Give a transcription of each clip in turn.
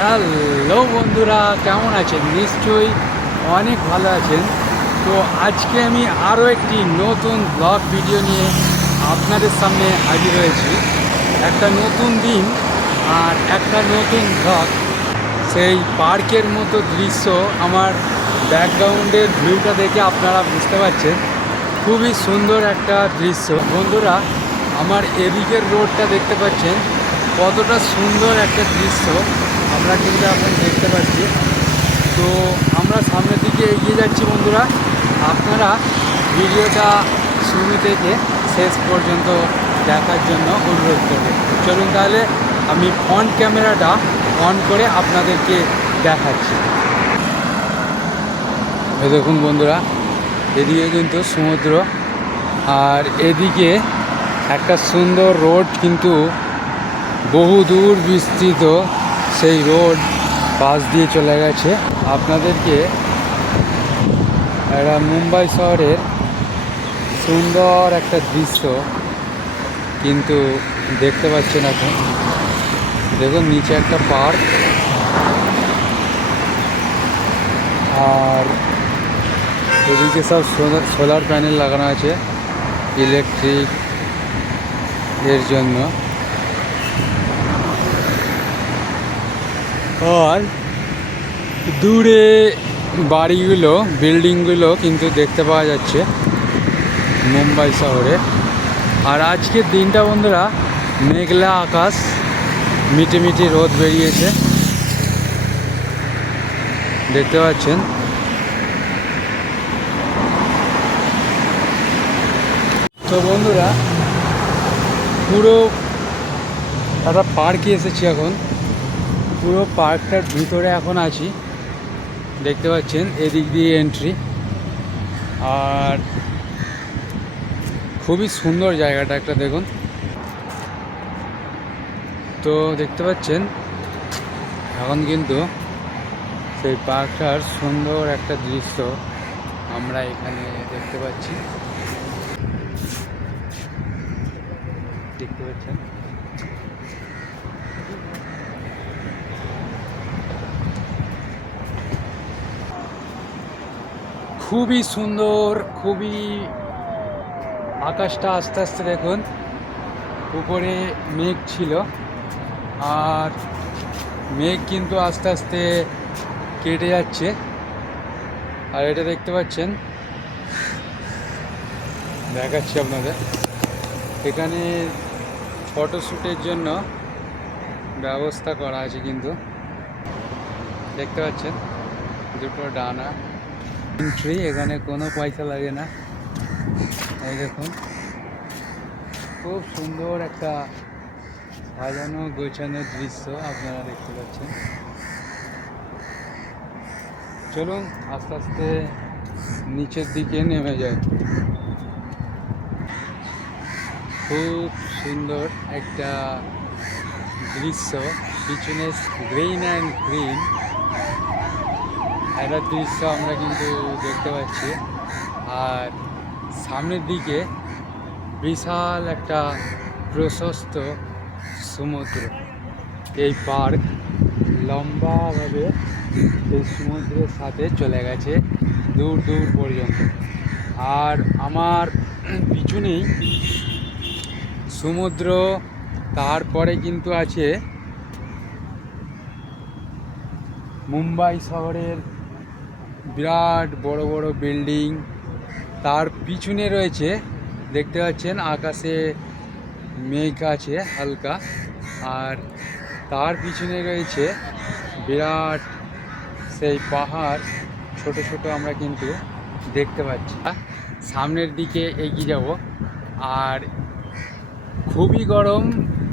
Hello বন্ধুরা, কেমন আছেন? নিশ্চয়ই অনেক ভালো আছেন। তো আজকে আমি আরও একটি নতুন ব্লগ ভিডিও নিয়ে আপনাদের সামনে হাজির হয়েছি। একটা নতুন দিন আর একটা নতুন ব্লগ সেই পার্কের মতো দৃশ্য আমার ব্যাকগ্রাউন্ডের ভিউটা দেখে আপনারা বুঝতে পারছেন। খুবই সুন্দর একটা দৃশ্য। বন্ধুরা, আমার এদিকের রোডটা দেখতে পাচ্ছেন। কতটা সুন্দর একটা দৃশ্য। আমরা কিন্তু এখন দেখতে পাচ্ছি। তো আমরা সামনের দিকে এগিয়ে যাচ্ছি বন্ধুরা। আপনারা ভিডিওটা শুরু থেকে শেষ পর্যন্ত দেখার জন্য অনুরোধ করবেন চলুন তাহলে আমি ফ্রন্ট ক্যামেরাটা অন করে আপনাদেরকে দেখাচ্ছি। দেখুন বন্ধুরা, এদিকে কিন্তু সমুদ্র, আর এদিকে একটা সুন্দর রোড কিন্তু বহু দূর বিস্তৃত। সেই রোড পাশ দিয়ে চলে গেছে। আপনাদেরকে একটা মুম্বাই শহরের সুন্দর একটা দৃশ্য কিন্তু দেখতে পাচ্ছেন এখন। দেখুন, নিচে একটা পার্ক। আর এদিকে সব সোলার প্যানেল লাগানো আছে ইলেকট্রিকের জন্য। আর দূরে বাড়িগুলো, বিল্ডিংগুলো কিন্তু দেখতে পাওয়া যাচ্ছে মুম্বাই শহরে। আর আজকের দিনটা বন্ধুরা, মেঘলা আকাশ, মিটে মিটে রোদ বেরিয়েছে। দেখতে পাচ্ছেন? তো বন্ধুরা, পুরো একটা পার্কে এসেছি এখন। পুরো পার্কটার ভিতরে এখন আছি। দেখতে পাচ্ছেন, এদিক দিয়ে এন্ট্রি আর খুবই সুন্দর জায়গাটা একটা, দেখুন। তো দেখতে পাচ্ছেন, এখন কিন্তু সেই পার্কটার সুন্দর একটা দৃশ্য আমরা এখানে দেখতে পাচ্ছি দেখতে পাচ্ছেন খুবই সুন্দর, খুবই আকাশটা আস্তে আস্তে দেখুন, উপরে মেঘ ছিল। আর মেঘ কিন্তু আস্তে আস্তে কেটে যাচ্ছে। আর এটা দেখতে পাচ্ছেন, দেখাচ্ছি আপনাদের। এখানে ফটোশ্যুটের জন্য ব্যবস্থা করা আছে কিন্তু। দেখতে পাচ্ছেন, দুটো ডানা। এন্ট্রি এখানে কোনো পয়সা লাগে না। এই দেখুন। খুব সুন্দর একটা সাজানো, গোছানো দৃশ্য আপনারা দেখতে পাচ্ছেন। চলুন, আস্তে আস্তে নিচের দিকে নেমে যায় খুব সুন্দর একটা দৃশ্য, পিছনে গ্রিন অ্যান্ড গ্রিন একটা দৃশ্য আমরা কিন্তু দেখতে পাচ্ছি। আর সামনের দিকে বিশাল একটা প্রশস্ত সমুদ্র। এই পার্ক লম্বাভাবে এই সমুদ্রের সাথে চলে গেছে দূর দূর পর্যন্ত। আর আমার পিছনেই সমুদ্র, তারপরে কিন্তু আছে মুম্বাই শহরের বিরাট বড় বড় বিল্ডিং। তার পিছনে রয়েছে, দেখতে পাচ্ছেন আকাশে মেঘ আছে হালকা। আর তার পিছনে রয়েছে বিরাট সেই পাহাড়, ছোট ছোট আমরা কিন্তু দেখতে পাচ্ছি। সামনের দিকে এগিয়ে যাব। আর খুবই গরম,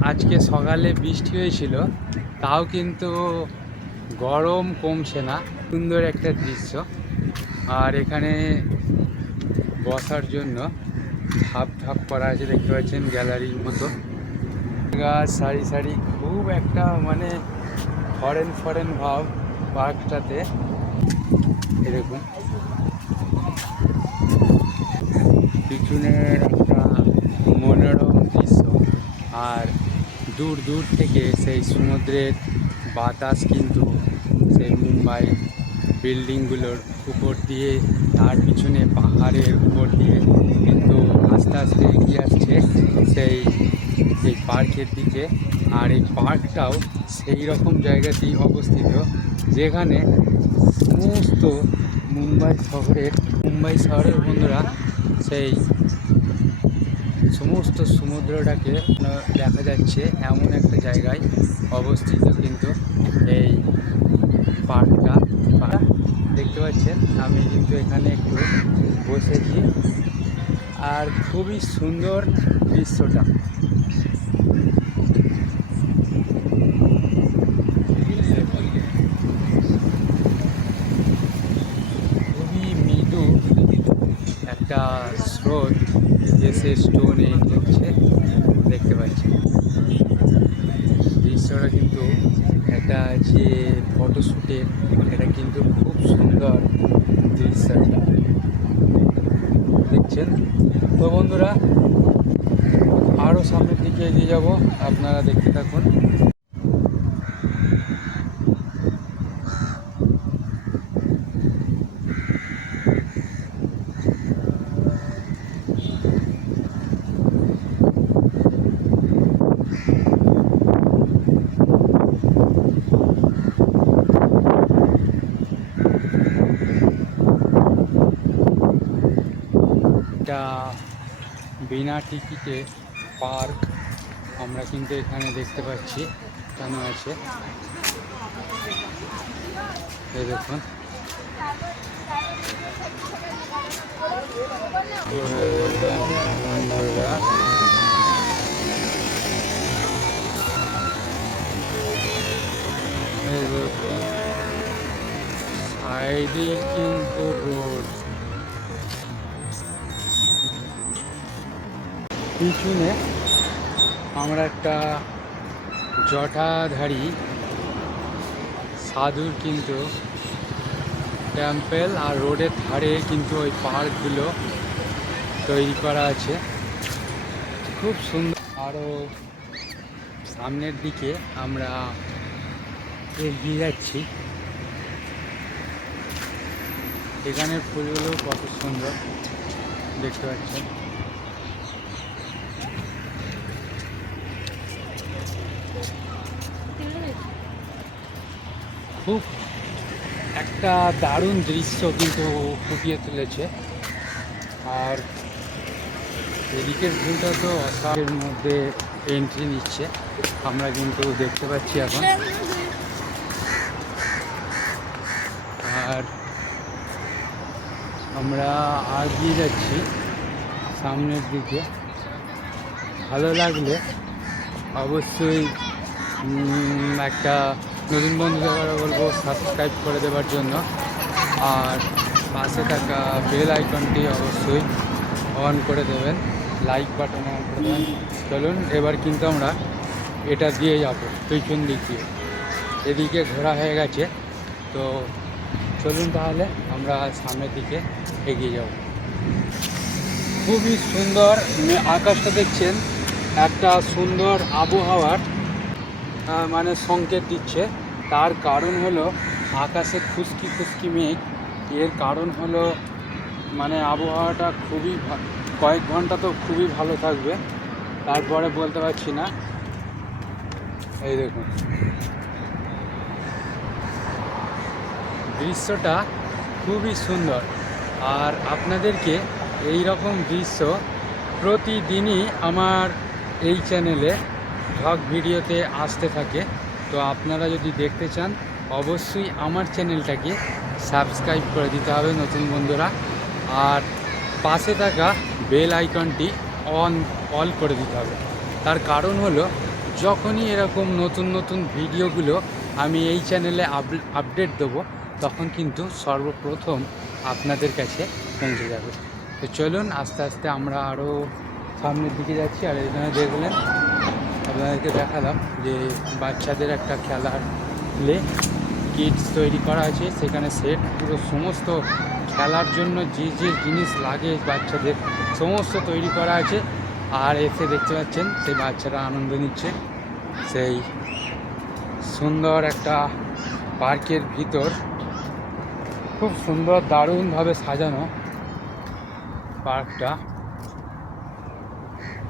আজকে সকালে বৃষ্টি হয়েছিল, তাও কিন্তু গরম কমছে না, সুন্দর একটা দৃশ্য। আর এখানে বসার জন্য ধাপ ধাপ করা আছে, দেখতে পাচ্ছেন গ্যালারির মতো। গাছ, সারি সারি, খুব একটা মানে ফরেন ফরেন ভাব পার্কটাতে। এরকম। পিছনের একটা মনোরম দৃশ্য। আর দূর দূর থেকে সেই সমুদ্রের বাতাস কিন্তু সেই মুম্বাই বিল্ডিংগুলোর উপর দিয়ে তার পিছনে পাহাড়ের উপর দিয়ে কিন্তু আস্তে আস্তে এগিয়ে আসছে সেই সেই পার্কের দিকে। আর এই পার্কটাও সেই রকম জায়গাতেই অবস্থিত যেখানে সমস্ত মুম্বাই শহরের মুম্বাই শহরের বন্ধুরা সেই সমস্ত সমুদ্রটাকে দেখা যাচ্ছে এমন একটা জায়গায় অবস্থিত কিন্তু এই পার্কটা। দেখতে পাচ্ছেন, আমি কিন্তু এখানে একটু বসেছি। আর খুবই সুন্দর দৃশ্যটা খুবই মৃদু একটা স্রোত এসে স্টোনে হচ্ছে, দেখতে পাচ্ছি। দৃশ্যটা কিন্তু একটা যে ফটোশ্যুটের এটা কিন্তু খুব সুন্দর দৃশ্যটা। দেখছেন? তো বন্ধুরা আরও সামনের দিকে এগিয়ে যাব, আপনারা দেখতে থাকুন এটা বিনা টিকিটে পার্ক আমরা কিন্তু এখানে দেখতে পাচ্ছি কেন আছে। এই দেখুন। সাইডে কিন্তু রোড। পিছনে আমরা একটা জটাধারী সাধুর কিন্তু টেম্পেল আর রোডের ধারে কিন্তু ওই পার্কগুলো তৈরি করা আছে। খুব সুন্দর। আরও সামনের দিকে আমরা এগিয়ে যাচ্ছি। এখানের ফুলগুলো কত সুন্দর দেখতে পাচ্ছেন। খুব একটা দারুণ দৃশ্য কিন্তু ফুটিয়ে তুলেছে। আর এদিকের ভিউটা তো অসারের মধ্যে এন্ট্রি নিচ্ছে। আমরা কিন্তু দেখতে পাচ্ছি এখন। আর আমরা এগিয়ে যাচ্ছি সামনের দিকে। ভালো লাগলে অবশ্যই একটা নতুন বন্ধুদের বলব সাবস্ক্রাইব করে দেওয়ার জন্য। আর পাশে থাকা বেল আইকনটি অবশ্যই অন করে দেবেন লাইক বাটন অন করে দেবেন। চলুন, এবার কিন্তু আমরা এটা দিয়ে যাব, পিছন দিক দিয়ে। এদিকে ঘোরা হয়ে গেছে, তো চলুন তাহলে আমরা সামনের দিকে এগিয়ে যাব। খুবই সুন্দর আকাশটা দেখছেন, একটা সুন্দর আবহাওয়ার মানে সংকেত দিচ্ছে। তার কারণ হলো আকাশে খুশকি খুশকি মেঘ। এর কারণ হলো মানে আবহাওয়াটা খুবই কয়েক ঘণ্টা তো খুবই ভালো থাকবে। তারপরে বলতে পারছি না। এই দেখুন। দৃশ্যটা খুবই সুন্দর। আর আপনাদেরকে এই রকম দৃশ্য প্রতিদিনই আমার এই চ্যানেলে ভ্লগ ভিডিওতে আসতে থাকে, তো আপনারা যদি দেখতে চান, অবশ্যই আমার চ্যানেলটাকে সাবস্ক্রাইব করে দিতে হবে নতুন বন্ধুরা। আর পাশে থাকা বেল আইকনটি অন, অল করে দিতে হবে। তার কারণ হলো, যখনই এরকম নতুন নতুন ভিডিওগুলো আমি এই চ্যানেলে আপডেট দেবো, তখন কিন্তু সর্বপ্রথম আপনাদের কাছে পৌঁছে যাবে। তো চলুন, আস্তে আস্তে আমরা আরও সামনের দিকে যাচ্ছি। আর এখানে দেখলেন আপনাদেরকে দেখালাম যে বাচ্চাদের একটা খেলার প্লে, কিটস তৈরি করা আছে। সেখানে সেট, পুরো সমস্ত খেলার জন্য যে যে জিনিস লাগে বাচ্চাদের, সমস্ত তৈরি করা আছে। আর এসে দেখতে পাচ্ছেন, সেই বাচ্চারা আনন্দ নিচ্ছে। সেই সুন্দর একটা পার্কের ভিতর, খুব সুন্দর দারুণভাবে সাজানো পার্কটা।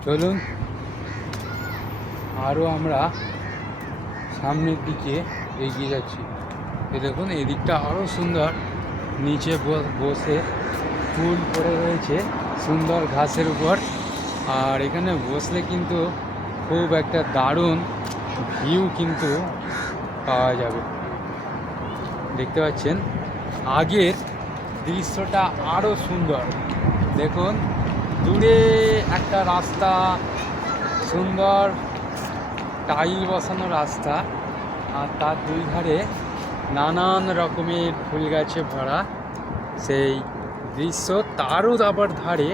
চলুন আরও আমরা সামনের দিকে এগিয়ে যাচ্ছি। এই দেখুন, এই দিকটা আরও সুন্দর। নিচে বসে ফুল পড়ে রয়েছে, সুন্দর ঘাসের উপর। আর এখানে বসলে কিন্তু খুব একটা দারুণ ভিউ কিন্তু পাওয়া যাবে। দেখতে পাচ্ছেন, আগের দৃশ্যটা আরও সুন্দর। দেখুন, দূরে একটা রাস্তা, সুন্দর টাইল বসানো রাস্তা আর তার দুই ধারে নানান রকমের ফুল গাছে ভরা। সেই দৃশ্য তারও আবার ধারে।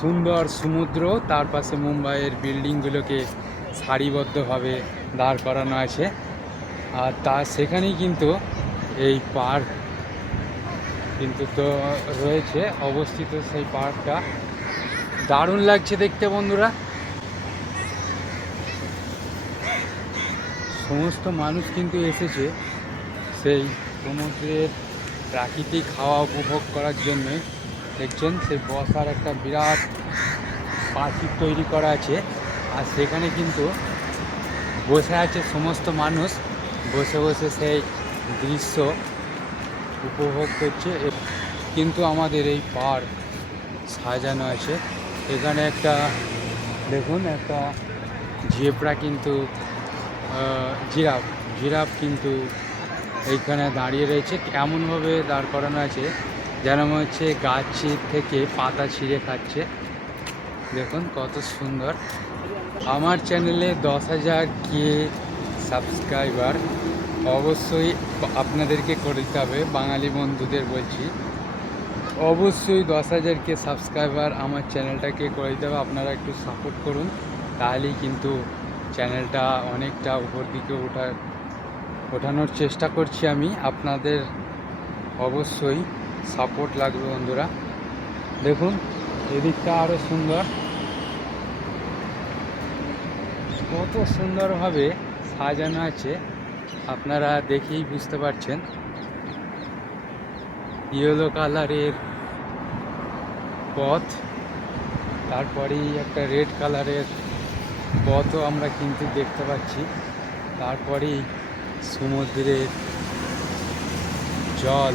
সুন্দর সমুদ্র, তার পাশে মুম্বাইয়ের বিল্ডিংগুলোকে সারিবদ্ধভাবে দাঁড় করানো আছে। আর তা সেখানেই কিন্তু এই পার্ক কিন্তু তো রয়েছে, অবস্থিত সেই পার্কটা। দারুণ লাগছে দেখতে বন্ধুরা। সমস্ত মানুষ কিন্তু এসেছে সেই সমুদ্রের প্রাকৃতিক হাওয়া উপভোগ করার জন্যে। দেখছেন, সেই বসার একটা বিরাট পার্কিং তৈরি করা আছে। আর সেখানে কিন্তু বসে আছে সমস্ত মানুষ। বসে বসে সেই দৃশ্য উপভোগ করছে। কিন্তু আমাদের এই পার্ক সাজানো আছে। এখানে একটা, দেখুন, একটা জেব্রা কিন্তু জিরাফ। জিরাফ কিন্তু এইখানে দাঁড়িয়ে রয়েছে। এমনভাবে দাঁড় করানো আছে, যেন মনে হচ্ছে গাছ থেকে পাতা ছিঁড়ে খাচ্ছে। দেখুন কত সুন্দর। আমার চ্যানেলে দশ হাজার কে সাবস্ক্রাইবার, অবশ্যই আপনাদেরকে করে দিতে হবে। বাঙালি বন্ধুদের বলছি, অবশ্যই দশ হাজার কে সাবস্ক্রাইবার আমার চ্যানেলটাকে করে দিতে হবে। আপনারা একটু সাপোর্ট করুন, তাহলেই কিন্তু চ্যানেলটা অনেকটা উপর দিকে ওঠার ওঠানোর চেষ্টা করছি আমি। আপনাদের অবশ্যই সাপোর্ট লাগবে বন্ধুরা। দেখুন, এদিকটা আরও সুন্দর। কত সুন্দরভাবে সাজানো আছে। আপনারা দেখেই বুঝতে পারছেন। ইয়েলো কালারের পথ, তারপরেই একটা রেড কালারের পথও আমরা কিন্তু দেখতে পাচ্ছি। তারপরেই সমুদ্রের জল।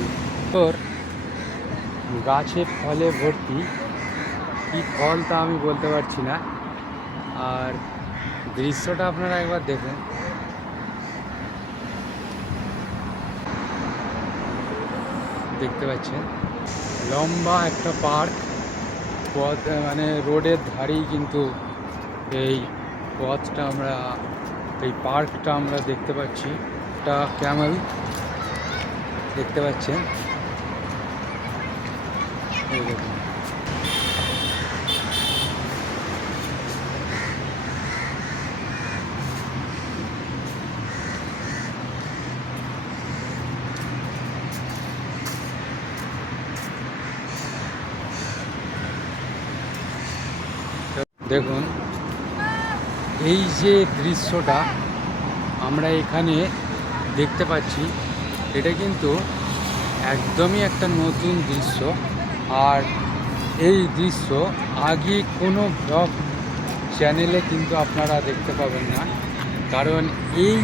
তোর গাছে ফলে ভর্তি। কী ফল তা আমি বলতে পারছি না। আর দৃশ্যটা আপনারা একবার দেখুন। দেখতে পাচ্ছেন। লম্বা একটা পার্ক। পথ মানে রোডের ধারেই কিন্তু এই পথটা আমরা এই পার্কটা আমরা দেখতে পাচ্ছি। এটা ক্যামেল দেখতে পাচ্ছেন। দেখুন এই যে দৃশ্যটা আমরা এখানে দেখতে পাচ্ছি, এটা কিন্তু একদমই একটা নতুন দৃশ্য। আর এই দৃশ্য আগে কোনো ব্লগ চ্যানেলে কিন্তু আপনারা দেখতে পাবেন না। কারণ এই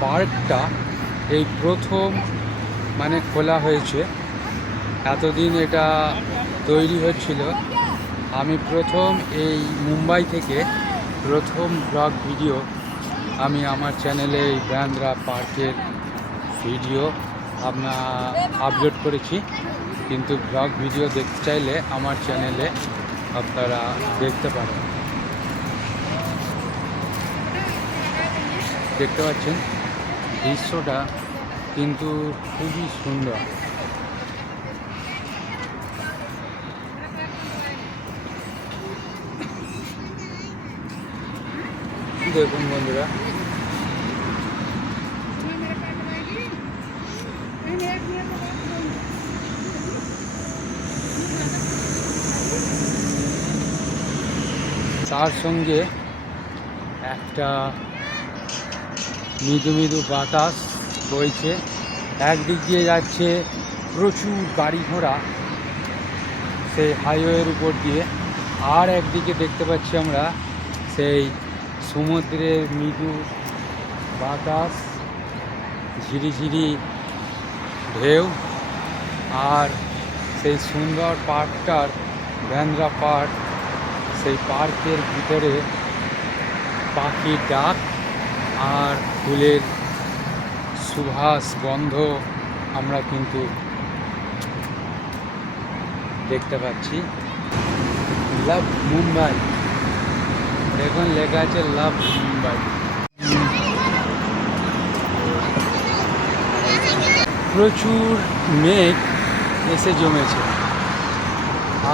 পার্কটা এই প্রথম মানে খোলা হয়েছে। এতদিন এটা তৈরি হচ্ছিল। আমি প্রথম এই মুম্বাই থেকে প্রথম ব্লগ ভিডিও আমি আমার চ্যানেলে এই ব্যান্দ্রা পার্কের ভিডিও আপনার আপলোড করেছি। কিন্তু ব্লগ ভিডিও দেখতে চাইলে আমার চ্যানেলে আপনারা দেখতে পারেন। দেখতে পাচ্ছেন? দৃশ্যটা কিন্তু খুবই সুন্দর। দেখুন বন্ধুরা। তার সঙ্গে একটা মৃদু মৃদু বাতাস বইছে। একদিক দিয়ে যাচ্ছে প্রচুর গাড়ি ঘোড়া সেই হাইওয়ের উপর দিয়ে। আর একদিকে দেখতে পাচ্ছি আমরা সেই সমুদ্রের মৃদু বাতাস, ঝিরিঝিরি ঢেউ আর সেই সুন্দর পার্কটার ব্যান্দ্রা পার্ক, সেই পার্কের ভিতরে পাখির ডাক আর ফুলের সুভাষ গন্ধ আমরা কিন্তু দেখতে পাচ্ছি। লাভ মুম্বাই দেখুন লেখা আছে লাভ মুম্বাই। প্রচুর মেঘ এসে জমেছে।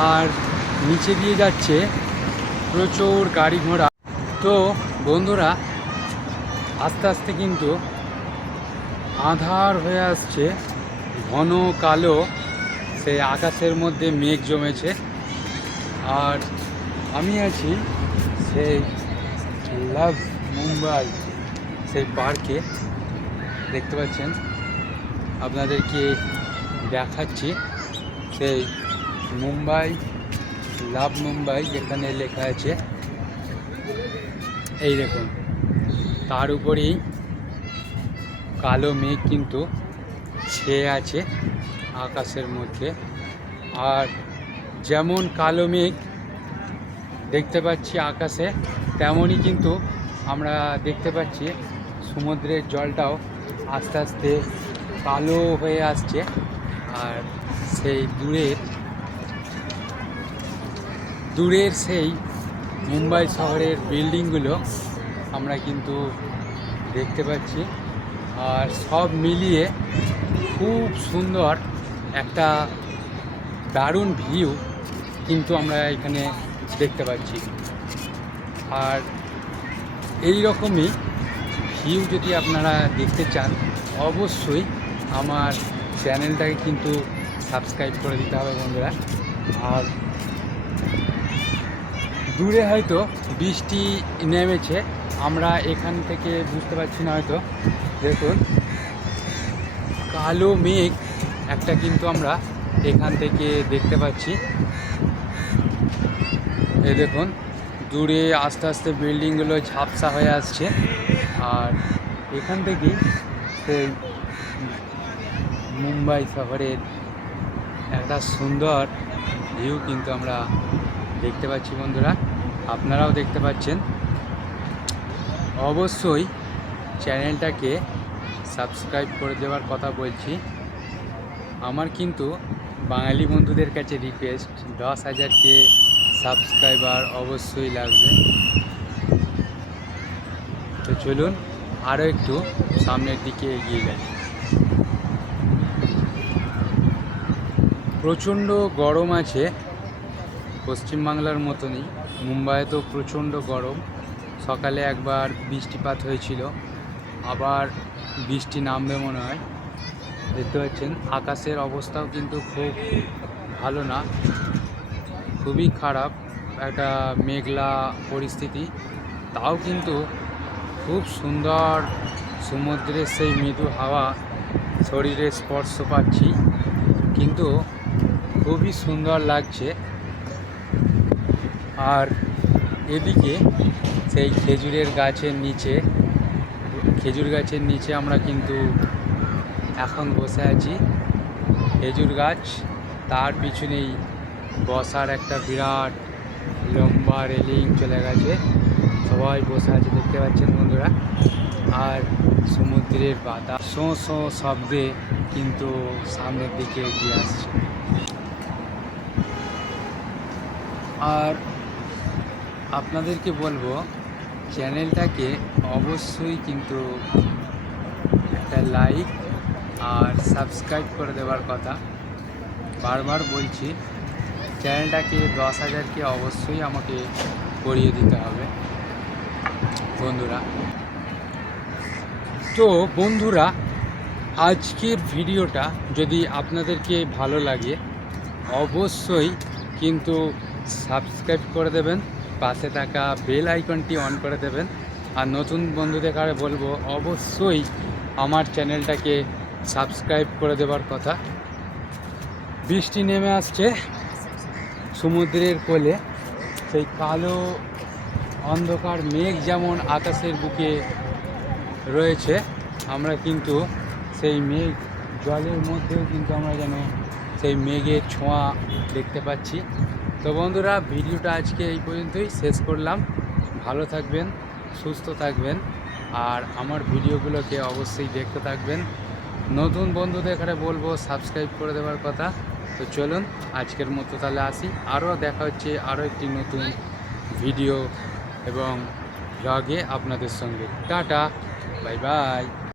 আর নিচে দিয়ে যাচ্ছে প্রচুর গাড়ি ঘোড়া। তো বন্ধুরা, আস্তে আস্তে কিন্তু আধার হয়ে আসছে। ঘন কালো সেই আকাশের মধ্যে মেঘ জমেছে। আর আমি আছি সেই লাভ মুম্বাই। সেই পার্কে দেখতে পাচ্ছেন, আপনাদেরকে দেখাচ্ছি সেই মুম্বাই, লাভ মুম্বাই যেখানে লেখা আছে। এই দেখুন, তার উপরেই কালো মেঘ কিন্তু ছেয়ে আছে আকাশের মধ্যে। আর যেমন কালো মেঘ দেখতে পাচ্ছি আকাশে। তেমনই কিন্তু আমরা দেখতে পাচ্ছি সমুদ্রের জলটাও আস্তে আস্তে কালো হয়ে আসছে। আর সেই দূরের দূরের সেই মুম্বাই শহরের বিল্ডিংগুলো আমরা কিন্তু দেখতে পাচ্ছি। আর সব মিলিয়ে খুব সুন্দর একটা দারুণ ভিউ কিন্তু আমরা এখানে দেখতে পাচ্ছি। আর এই রকমই ভিউ যদি আপনারা দেখতে চান, অবশ্যই আমার চ্যানেলটাকে কিন্তু সাবস্ক্রাইব করে দিতে হবে বন্ধুরা। আর দূরে হয়তো বৃষ্টি নেমেছে, আমরা এখান থেকে বুঝতে পারছি না হয়তো। দেখুন, কালো মেঘ একটা কিন্তু আমরা এখান থেকে দেখতে পাচ্ছি। এই দেখুন, দূরে আস্তে আস্তে বিল্ডিংগুলো ঝাপসা হয়ে আসছে। আর এখান থেকেই সেই মুম্বাই শহরের একটা সুন্দর ভিউ কিন্তু আমরা দেখতে পাচ্ছি বন্ধুরা। আপনারাও দেখতে পাচ্ছেন। অবশ্যই চ্যানেলটাকে সাবস্ক্রাইব করে দেওয়ার কথা বলছি। আমার কিন্তু বাঙালি বন্ধুদের কাছে রিকোয়েস্ট দশ হাজারকে সাবস্ক্রাইবার অবশ্যই লাগবে। তো চলুন আরও একটু সামনের দিকে এগিয়ে যাই। প্রচণ্ড গরম আছে পশ্চিমবাংলার মতনই। মুম্বাইতেও প্রচণ্ড গরম। সকালে একবার বৃষ্টিপাত হয়েছিল। আবার বৃষ্টি নামবে মনে হয়। দেখতে পাচ্ছেন, আকাশের অবস্থাও কিন্তু খুব ভালো না। খুবই খারাপ, একটা মেঘলা পরিস্থিতি। তাও কিন্তু খুব সুন্দর সমুদ্রের সেই মৃদু হাওয়া শরীরে স্পর্শ পাচ্ছি। কিন্তু খুবই সুন্দর লাগছে। আর এদিকে সেই খেজুরের গাছের নিচে, খেজুর গাছের নিচে আমরা কিন্তু এখন বসে আছি। খেজুর গাছ তার পিছনেই বসার একটা বিরাট লম্বা রেলিং চলে গেছে। সবাই বসে আছে, দেখতে পাচ্ছেন বন্ধুরা। আর সমুদ্রের বাতাস, শো শো শব্দে কিন্তু সামনের দিকে এগিয়ে আসছে। আর আপনাদেরকে বলব, চ্যানেলটাকে অবশ্যই কিন্তু একটা লাইক আর সাবস্ক্রাইব করে দেওয়ার কথা। বারবার বলছি চ্যানেলটাকে দশ হাজারকে অবশ্যই আমাকে করিয়ে দিতে হবে। বন্ধুরা। তো বন্ধুরা, আজকের ভিডিওটা যদি আপনাদেরকে ভালো লাগে, অবশ্যই কিন্তু সাবস্ক্রাইব করে দেবেন, পাশে থাকা বেল আইকনটি অন করে দেবেন। আর নতুন বন্ধুদের কারে বলব, অবশ্যই আমার চ্যানেলটাকে সাবস্ক্রাইব করে দেওয়ার কথা। বৃষ্টি নেমে আসছে। সমুদ্রের কোলে, সেই কালো অন্ধকার মেঘ যেমন আকাশের বুকে রয়েছে, আমরা কিন্তু সেই মেঘ, জলের মধ্যেও কিন্তু আমরা যেন সেই মেঘের ছোঁয়া দেখতে পাচ্ছি। তো বন্ধুরা, ভিডিওটা আজকে এই পর্যন্তই, শেষ করলাম। ভালো থাকবেন, সুস্থ থাকবেন, আর আমার ভিডিওগুলোকে অবশ্যই দেখতে থাকবেন। নতুন বন্ধুদের এখানে বলব, সাবস্ক্রাইব করে দেওয়ার কথা। তো চলুন, আজকের মতো তাহলে আসি। আরও দেখা হচ্ছে, আরও একটি নতুন ভিডিও এবং ব্লগে আপনাদের সঙ্গে। Tata, bye bye.